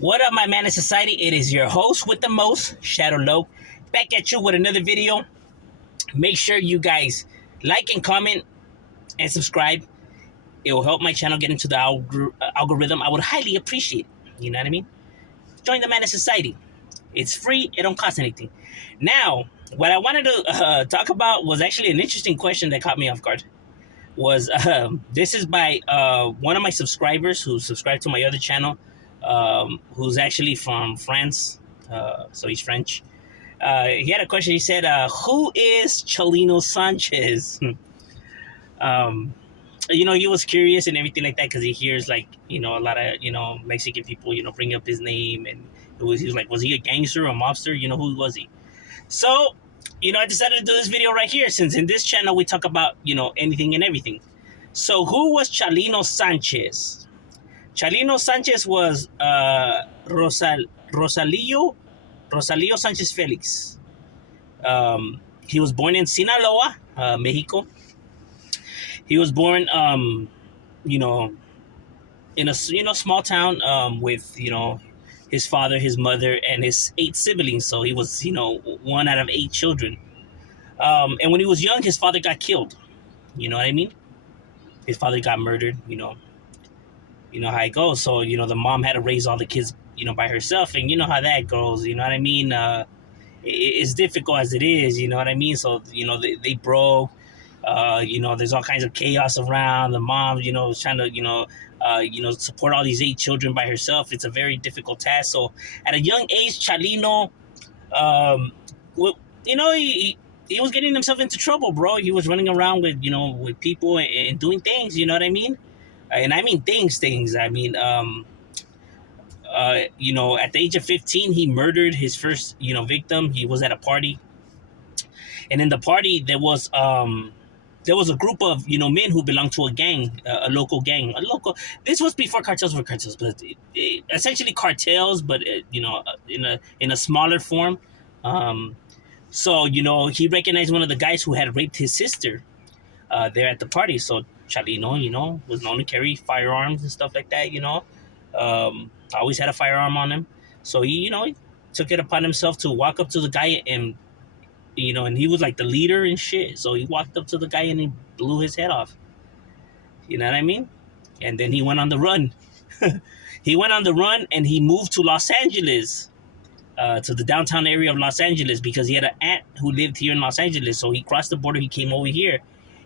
What up, my man in society? It is your host with the most, Shadow Low, back at you with another video. Make sure you guys like and comment and subscribe. It will help my channel get into the algorithm. I would highly appreciate it. You know what I mean? Join the man in society. It's free. It don't cost anything. Now, what I wanted to talk about was actually an interesting question that caught me off guard. This is by one of my subscribers who subscribed to my other channel, who's actually from France, so he's French. He had a question. He said, "Who is Chalino Sanchez?" He was curious and everything like that because he hears a lot of Mexican people bring up his name, and he was like, was he a gangster or a mobster? Who was he? So I decided to do this video right here since in this channel we talk about anything and everything. So who was Chalino Sanchez? Chalino Sanchez was Rosalillo Sanchez Felix. He was born in Sinaloa, Mexico. He was born, in a small town with his father, his mother, and his 8 siblings. So he was one out of 8 children. And when he was young, his father got killed. You know what I mean? His father got murdered. You know how it goes. So the mom had to raise all the kids by herself, and you know how that goes. You know what I mean? It's difficult as it is. You know what I mean? So they broke. There's all kinds of chaos around. The mom, was trying to, support all these 8 children by herself. It's a very difficult task. So at a young age, Chalino, he was getting himself into trouble, bro. He was running around with people and doing things. You know what I mean? And I mean things. I mean, at the age of 15, he murdered his first, victim. He was at a party, and in the party there was a group of men who belonged to a gang, a local gang, This was before cartels were cartels, but essentially cartels, but in a smaller form. So he recognized one of the guys who had raped his sister there at the party. So Chalino, was known to carry firearms and stuff like that. Always had a firearm on him. So he took it upon himself to walk up to the guy and he was like the leader and shit. So he walked up to the guy and he blew his head off. You know what I mean? And then he went on the run. He went on the run and he moved to Los Angeles, to the downtown area of Los Angeles, because he had an aunt who lived here in Los Angeles. So he crossed the border. He came over here.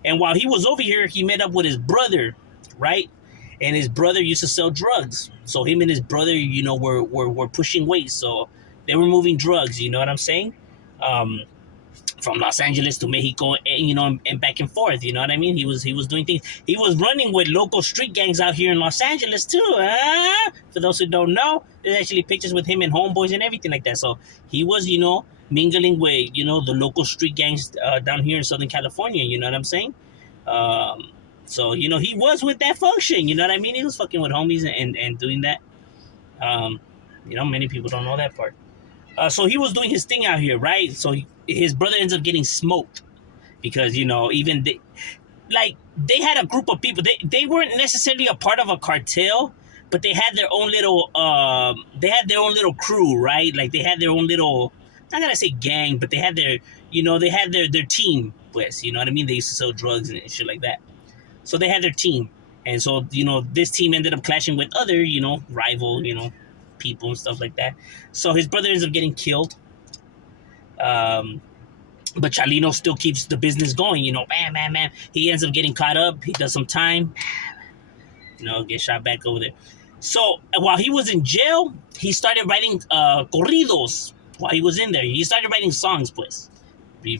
And while he was over here, he met up with his brother, right? And his brother used to sell drugs. So him and his brother, were pushing weight. So they were moving drugs. You know what I'm saying? From Los Angeles to Mexico, and back and forth. You know what I mean? He was doing things. He was running with local street gangs out here in Los Angeles too. For those who don't know, there's actually pictures with him and homeboys and everything like that. So he was, mingling with, the local street gangs down here in Southern California. You know what I'm saying? So he was with that function. You know what I mean? He was fucking with homies and doing that. Many people don't know that part. So he was doing his thing out here, right? So his brother ends up getting smoked because, even they had a group of people. They weren't necessarily a part of a cartel, but they had their own little, crew, right? Like they had their own little, I'm not gonna say gang, but they had their, they had their team, pues, you know what I mean? They used to sell drugs and shit like that. So they had their team. And so, this team ended up clashing with other, rival, people and stuff like that. So his brother ends up getting killed. But Chalino still keeps the business going, bam. He ends up getting caught up. He does some time, get shot back over there. So while he was in jail, he started writing corridos. While he was in there, he started writing songs, pues.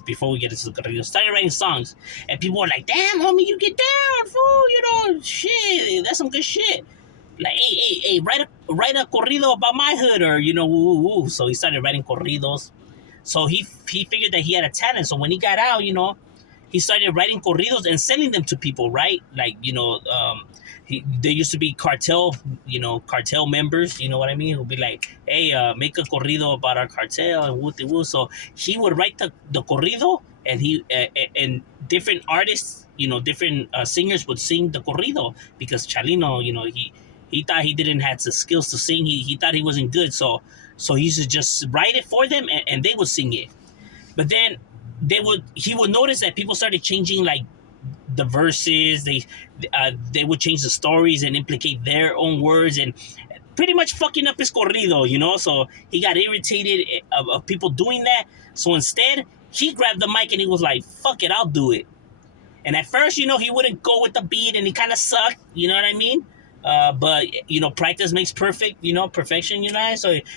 Before we get into the corridos, started writing songs. And people were like, damn, homie, you get down, fool, shit, that's some good shit. Like, hey, write a corrido about my hood, or woo. So he started writing corridos. So he figured that he had a talent. So when he got out, he started writing corridos and selling them to people, right? Like, there used to be cartel members, you know what I mean? Who'd be like, hey, make a corrido about our cartel and woo. So he would write the corrido, and and different artists, different singers would sing the corrido because Chalino, He thought he didn't have the skills to sing. He thought he wasn't good, so he used to just write it for them, and they would sing it. But then he would notice that people started changing like the verses. They would change the stories and implicate their own words and pretty much fucking up his corrido, you know. So he got irritated of people doing that. So instead, he grabbed the mic and he was like, "Fuck it, I'll do it." And at first, you know, he wouldn't go with the beat and he kind of sucked, you know what I mean? But you know, practice makes perfect, you know, perfection, you know.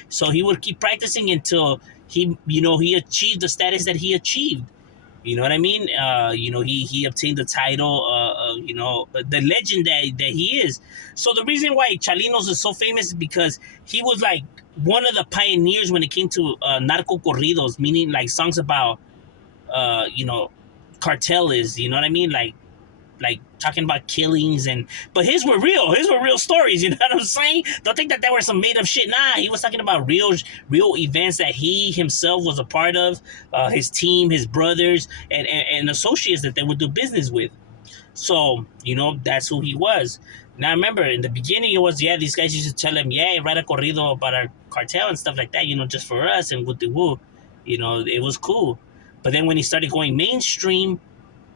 So he would keep practicing until he achieved the status that he achieved. You know what I mean? You know, he obtained the title, the legend that he is. So the reason why Chalinos is so famous is because he was like one of the pioneers when it came to narco corridos, meaning like songs about, you know, cartel is, you know what I mean? Like talking about killings but his were real. His were real stories. You know what I'm saying? Don't think that there were some made up shit. Nah, he was talking about real events that he himself was a part of, his team, his brothers, and associates that they would do business with. So, you know, that's who he was. Now, remember, in the beginning, it was, these guys used to tell him, write a corrido about our cartel and stuff like that, you know, just for us and woo woo. You know, it was cool. But then when he started going mainstream,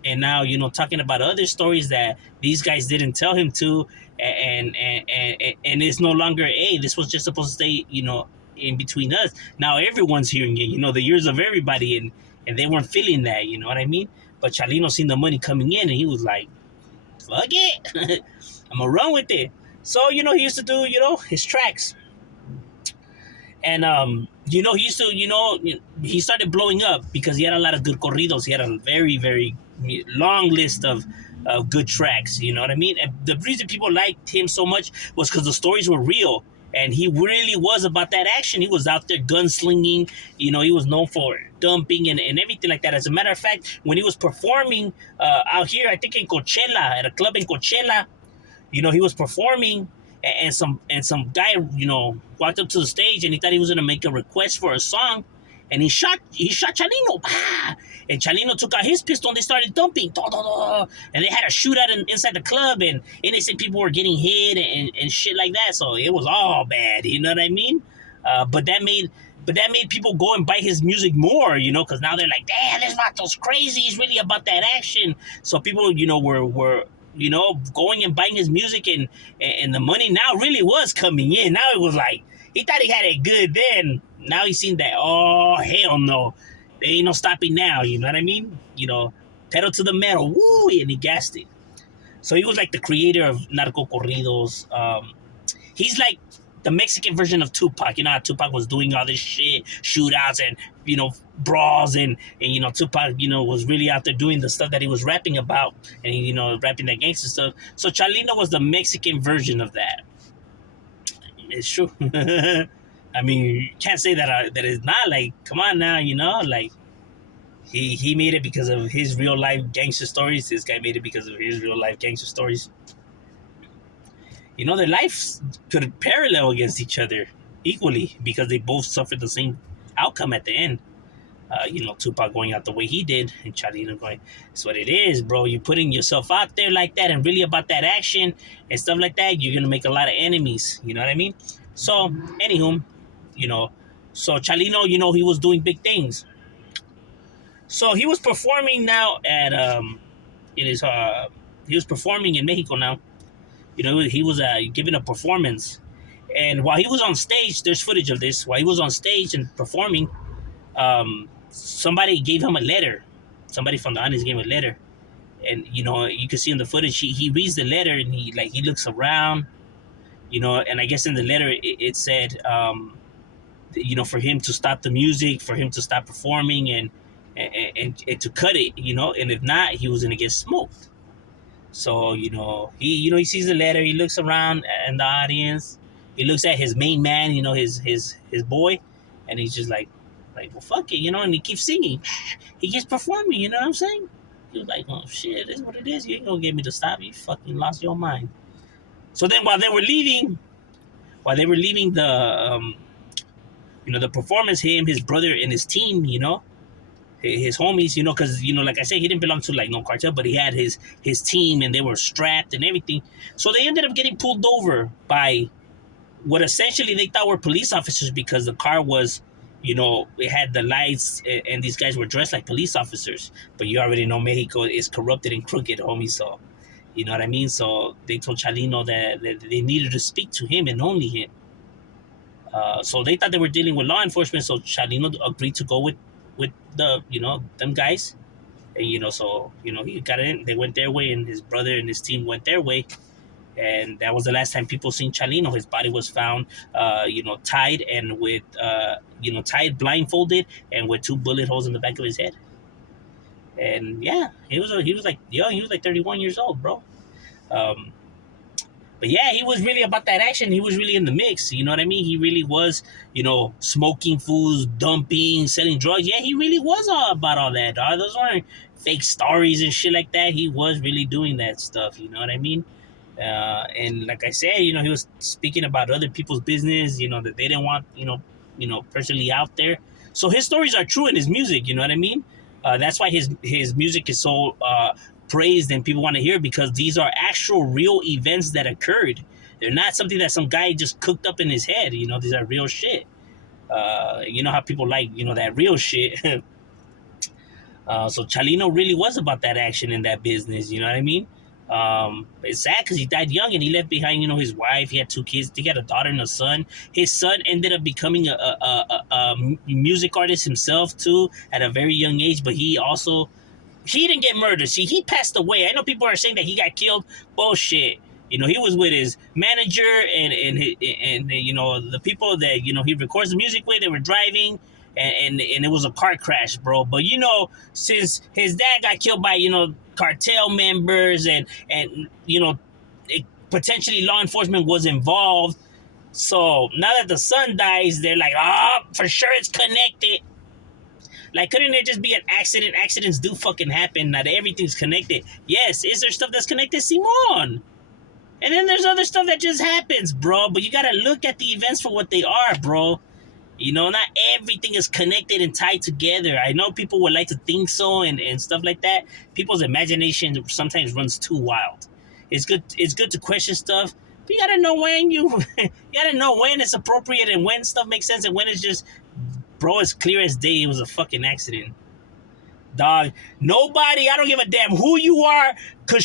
and now, you know, talking about other stories that these guys didn't tell him to, and it's no longer, hey, this was just supposed to stay, you know, in between us. Now everyone's hearing it, you know, the ears of everybody, and they weren't feeling that, you know what I mean? But Chalino seen the money coming in, and he was like, fuck it, I'm gonna run with it. So, you know, he used to do, you know, his tracks. And you know, he used to, you know, he started blowing up because he had a lot of good corridos. He had a very, very long list of good tracks. You know what I mean? And the reason people liked him so much was because the stories were real, and he really was about that action. He was out there gunslinging. You know, he was known for dumping and everything like that. As a matter of fact, when he was performing out here, I think in Coachella, at a club in Coachella, you know, he was performing, and some guy, you know, walked up to the stage, and he thought he was gonna make a request for a song, and he shot Chalino. Bah! And Chalino took out his pistol, and they started dumping. And they had a shootout inside the club, and innocent people were getting hit and shit like that. So it was all bad, you know what I mean? But that made people go and buy his music more, you know, because now they're like, damn, this vato's crazy. He's really about that action. So people, you know, were you know, going and buying his music, and the money now really was coming in. Now it was like, he thought he had it good then. Now he's seen that, oh, hell no. There ain't no stopping now, you know what I mean? You know, pedal to the metal, woo, and he gassed it. So he was like the creator of narco corridos. He's like the Mexican version of Tupac. You know how Tupac was doing all this shit, shootouts and, you know, brawls, and you know, Tupac, you know, was really out there doing the stuff that he was rapping about, and, you know, rapping that gangster stuff. So Chalino was the Mexican version of that. It's true. I mean, you can't say that it's not. Like, come on now, you know, like, he made it because of his real life gangster stories. This guy made it because of his real life gangster stories. You know, their lives could parallel against each other equally because they both suffered the same outcome at the end. You know, Tupac going out the way he did, and Chalino going, that's what it is, bro. You're putting yourself out there like that and really about that action and stuff like that, you're going to make a lot of enemies. You know what I mean? So, anywho, you know, so Chalino, you know, he was doing big things. So he was performing now at, he was performing in Mexico now. You know, he was giving a performance. And while he was on stage, there's footage of this. While he was on stage and performing, somebody gave him a letter. Somebody from the audience gave him a letter. And, you know, you can see in the footage, he reads the letter, and he looks around, you know, and I guess in the letter it said, you know, for him to stop the music, for him to stop performing, and to cut it, you know, and if not, he was going to get smoked. So, you know, he sees the letter, he looks around in the audience, he looks at his main man, you know, his boy, and he's just like, well, fuck it, you know, and he keeps singing. He keeps performing, you know what I'm saying? He was like, oh, shit, this is what it is. You ain't gonna get me to stop. You fucking lost your mind. So then while they were leaving the, you know, the performance, him, his brother, and his team, you know, his homies, because like I said, he didn't belong to like no cartel, but he had his team, and they were strapped and everything. So they ended up getting pulled over by what essentially they thought were police officers, because the car was, it had the lights, and these guys were dressed like police officers. But you already know Mexico is corrupted and crooked, homie. So, you know what I mean? So they told Chalino that they needed to speak to him and only him. So they thought they were dealing with law enforcement. So Chalino agreed to go with the, them guys. And, so, he got in. They went their way, and his brother and his team went their way. And that was the last time people seen Chalino. His body was found, tied and with, tied blindfolded and with 2 bullet holes in the back of his head. And yeah, he was like young. He was like 31 years old, bro. Um, but yeah, he was really about that action. He was really in the mix. You know what I mean? He really was, smoking fools, dumping, selling drugs. Yeah, he really was all about all that, dog. Those weren't fake stories and shit like that. He was really doing that stuff. You know what I mean? And like I said, he was speaking about other people's business, that they didn't want, personally out there. So his stories are true in his music. You know what I mean? That's why his music is so praised and people want to hear, because these are actual real events that occurred. They're not something that some guy just cooked up in his head. These are real shit. You know how people like, that real shit. So Chalino really was about that action in that business. You know what I mean? It's sad because he died young, and he left behind, his wife. He had 2 kids. He had a daughter and a son. His son ended up becoming a music artist himself too at a very young age. But he didn't get murdered. See, he passed away. I know people are saying that he got killed. Bullshit. He was with his manager and the people that he records the music with. They were driving, and it was a car crash, bro. But since his dad got killed by cartel members, and potentially law enforcement was involved. So now that the son dies, they're like, for sure it's connected. Like, couldn't it just be an accident? Accidents do fucking happen. Not everything's connected. Yes, is there stuff that's connected? Simon. And then there's other stuff that just happens, bro. But you gotta look at the events for what they are, bro. Not everything is connected and tied together. I know people would like to think so and stuff like that. People's imagination sometimes runs too wild. It's good to question stuff, but you gotta know when you gotta know when it's appropriate and when stuff makes sense and when it's just, bro, it's clear as day it was a fucking accident. Dog, nobody, I don't give a damn who you are, could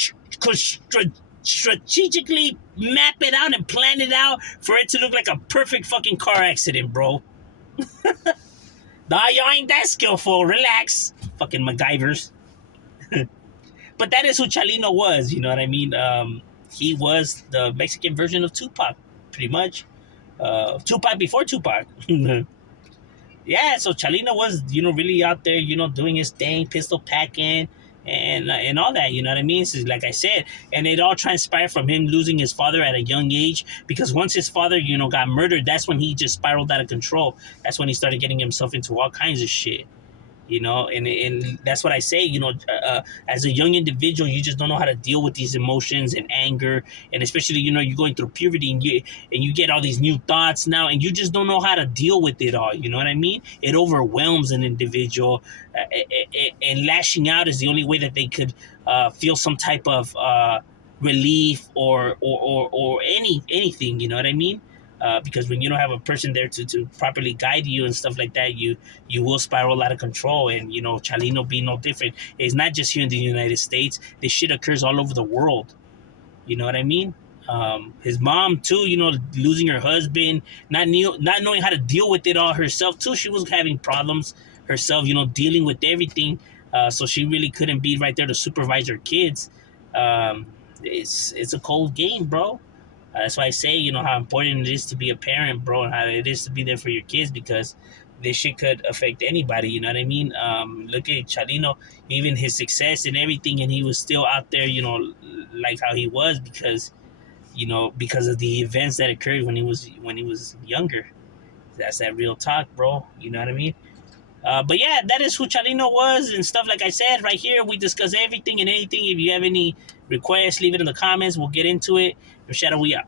strategically map it out and plan it out for it to look like a perfect fucking car accident, bro. Nah, y'all ain't that skillful. Relax. Fucking MacGyvers. But that is who Chalino was, you know what I mean? He was the Mexican version of Tupac, pretty much. Tupac before Tupac. Yeah, so Chalino was, really out there, doing his thing, pistol packing, and all that, you know what I mean? So, like I said, and it all transpired from him losing his father at a young age, because once his father, got murdered, that's when he just spiraled out of control. That's when he started getting himself into all kinds of shit. And that's what I say, as a young individual, you just don't know how to deal with these emotions and anger, and especially, you're going through puberty, and you get all these new thoughts now, and you just don't know how to deal with it all, you know what I mean? It overwhelms an individual, and lashing out is the only way that they could feel some type of relief or anything, you know what I mean? Because when you don't have a person there to properly guide you and stuff like that, you will spiral out of control. And Chalino being no different. It's not just here in the United States. This shit occurs all over the world. You know what I mean? His mom too, losing her husband, not knowing how to deal with it all herself too. She was having problems herself, dealing with everything. So she really couldn't be right there to supervise her kids. It's a cold game, bro. That's why I say, how important it is to be a parent, bro, and how it is to be there for your kids, because this shit could affect anybody, you know what I mean? Look at Chalino, even his success and everything, and he was still out there, like how he was, because of the events that occurred when he was younger. That's that real talk, bro. You know what I mean? But yeah, that is who Chalino was and stuff. Like I said, right here, we discuss everything and anything. If you have any requests, leave it in the comments. We'll get into it. Shadow, we out.